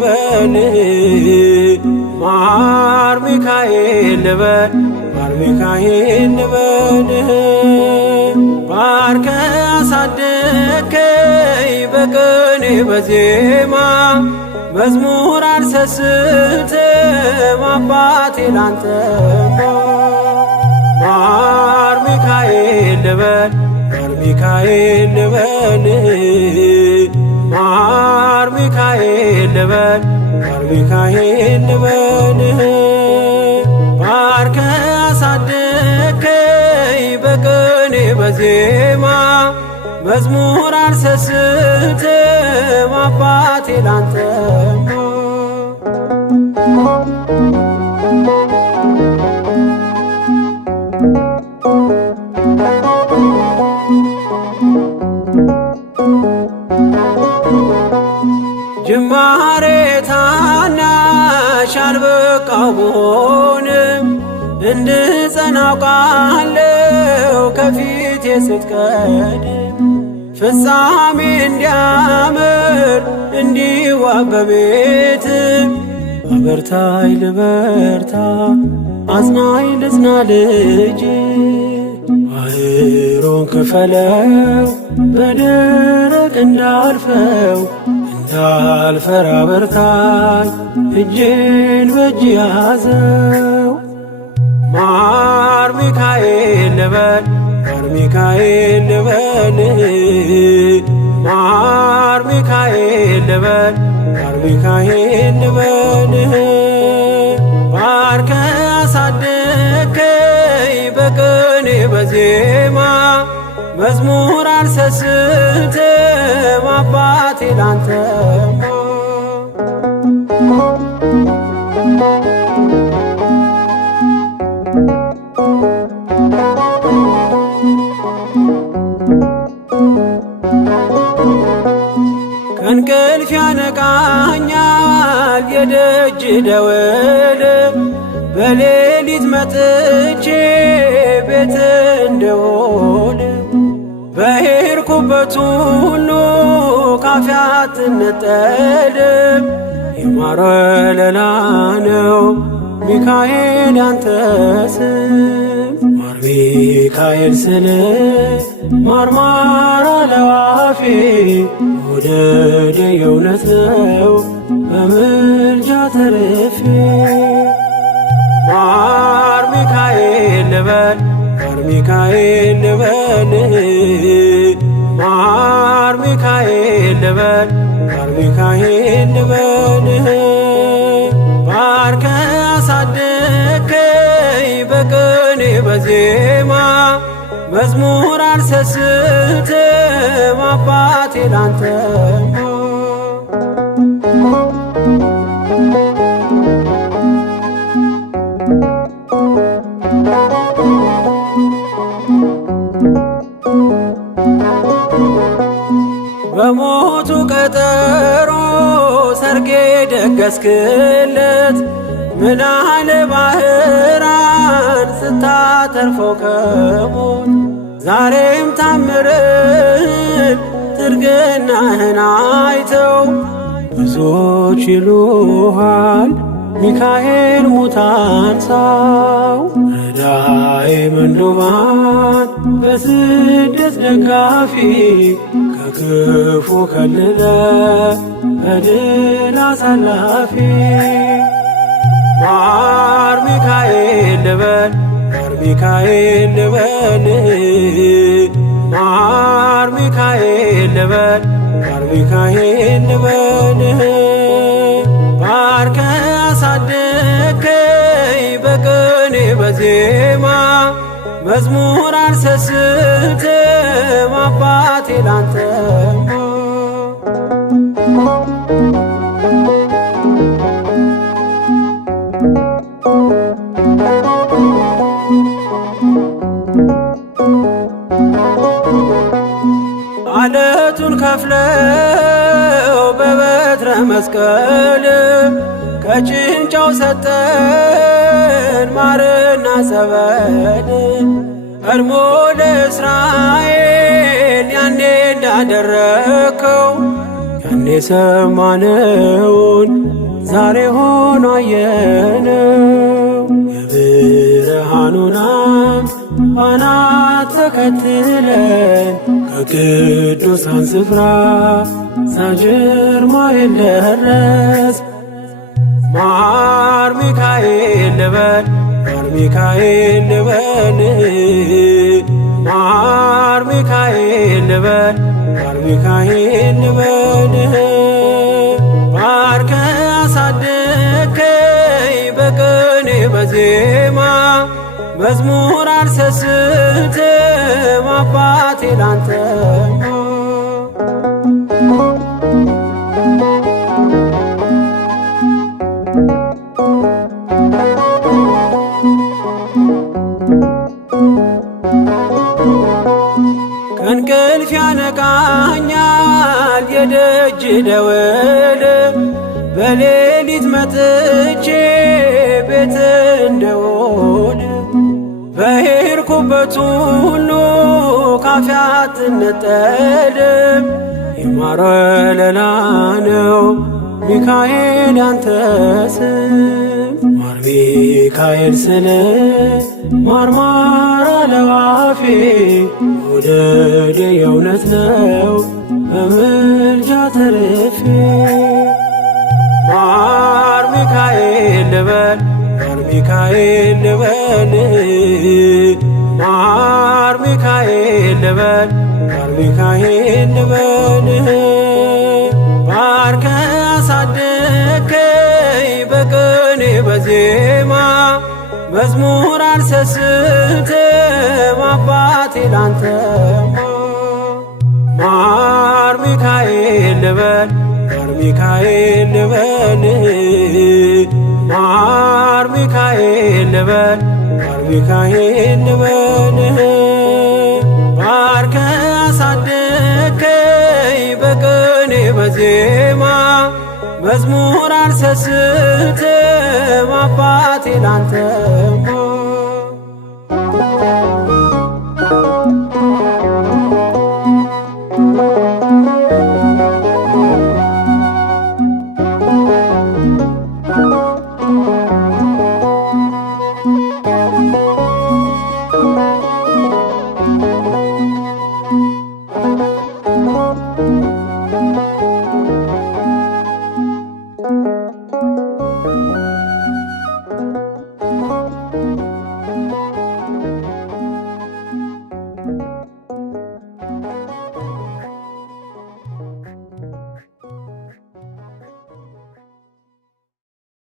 ልበል ማር ሚካኤል ልበል ማር ሚካኤል ልበል ባርከ አሳደከኝ በቅኔ በዜማ መዝሙር አልሰስትም አባቴ ላንተማ ማር ሚካኤል ልበል ማር ሚካኤል ልበል ማር ሚካኤል ልበል ማር ሚካኤል ልበል ባርከ አሳደከኝ በቅኔ በዜማ መዝሙር አልሰስትም አባቴ ላንተማ ጅማሬ ታናሽ አልበቃው ብሆንም እንድጸና አውቃለሁ ከፊቴ ስትቀድም ፍጻሜ እንዲያምር እንዲዋብ በቤት አበርታይ ልበርታ አጽናኝ ልጽና ልጅ ባህሩን ክፈለው በደረቅ እንዳልፈው እንዳልፈራ በርታኝ እጄን በእጅ ያዘው ማር ሚካኤል ልበል ማር ሚካኤል ልበል ማር ሚካኤል ልበል ማር ሚካኤል ልበል ባርከ አሳደከኝ በቅኔ በዜማ መዝሙር አልሰስትም አባቴ ላንተማ ከእንቅልፍ ያነቃኛል የደጅ ደወል በሌሊት መጥቼ ቤት እንደውል በሄድኩበት ሁሉ ካፌ አትነጠልም የማር ወለላ ነው ሚካኤል ያንተ ስም ማር ሚካኤል ስል ማርማር አለው አፌ መውደድ የእውነት ነው በምልጃ ተርፌ ማር ሚካኤል ልበል ማር ሚካኤል ልበል ማር ሚካኤል ልበል ማር ሚካኤል ልበል ባርከ አሳደከኝ በቅኔ በዜማ መዝሙር አልሰስትም አባቴ ላንተማ በሞቱ ቀጠሮ ሰርጌ ደገስክለት ምናለ ባህራን ስታተርፈው ከሞት ዛሬም ታምርን ትርግናህን አይተው ብዙዎች ይሉሃል ሚካኤል ሙታን ሳው ረዳኤ ምንዱባን በስደት ደጋፊ ከክፉ ከልለ በድል አሳላፊ ማር ሚካኤል ልበል ማር ሚካኤል ልበል ማር ሚካኤል ልበል ማር ሚካኤል ልበል ባርከ አሳደከኝ በቅኔ በዜማ መዝሙር አልሰስትም አባቴ ላንተማ አለቱን ከፍለው በበትረ መስቀል ከጭንጫው ሰጠን ማርና ጸበል ቀድሞ ለእስራኤል ያኔ እንዳደረከው ያኔ ሰማነውን ዛሬ ሆኖ አየነው። የብርሃኑን አምድ ፋና ተከትለን ከቅዱሳን ስፍራ ሳጅር ማይል ደረስ። ማር ሚካኤል ልበል ማር ሚካኤል ልበል ማር ሚካኤል ልበል ማር ሚካኤል ልበል። ባርከ አሳደከኝ በቅኔ በዜማ መዝሙር አልሰስትም አባቴ ላንተማ። ከእንቅልፍ ያነቃኛል የደጅ ደወል በሌሊት መጥቼ ቤት እንደውል። በሄድኩበት ሁሉ ካፌ አትነጠልም። የማር ወለላ ነው ሚካኤል ያንተ ስም። ማር ሚካኤል ስል ማርማር አለው አፌ። መውደድ የእውነት ነው በምልጃ ተርፌ። ማር ሚካኤል ልበል ማር ሚካኤል ልበል ማር ሚካኤል ልበል ማር ሚካኤል ልበል። ባርከ አሳደከኝ በቅኔ በዜማ መዝሙር አልሰስትም አባቴ ላንተማ። ማር ሚካኤል ልበል ማር ሚካኤል ልበል ማር ሚካኤል ልበል ማር ሚካኤል ልበል። ባርከ አሳደከኝ በቅኔ በዜማ መዝሙር አልሰስትም አባቴ ላንተማ።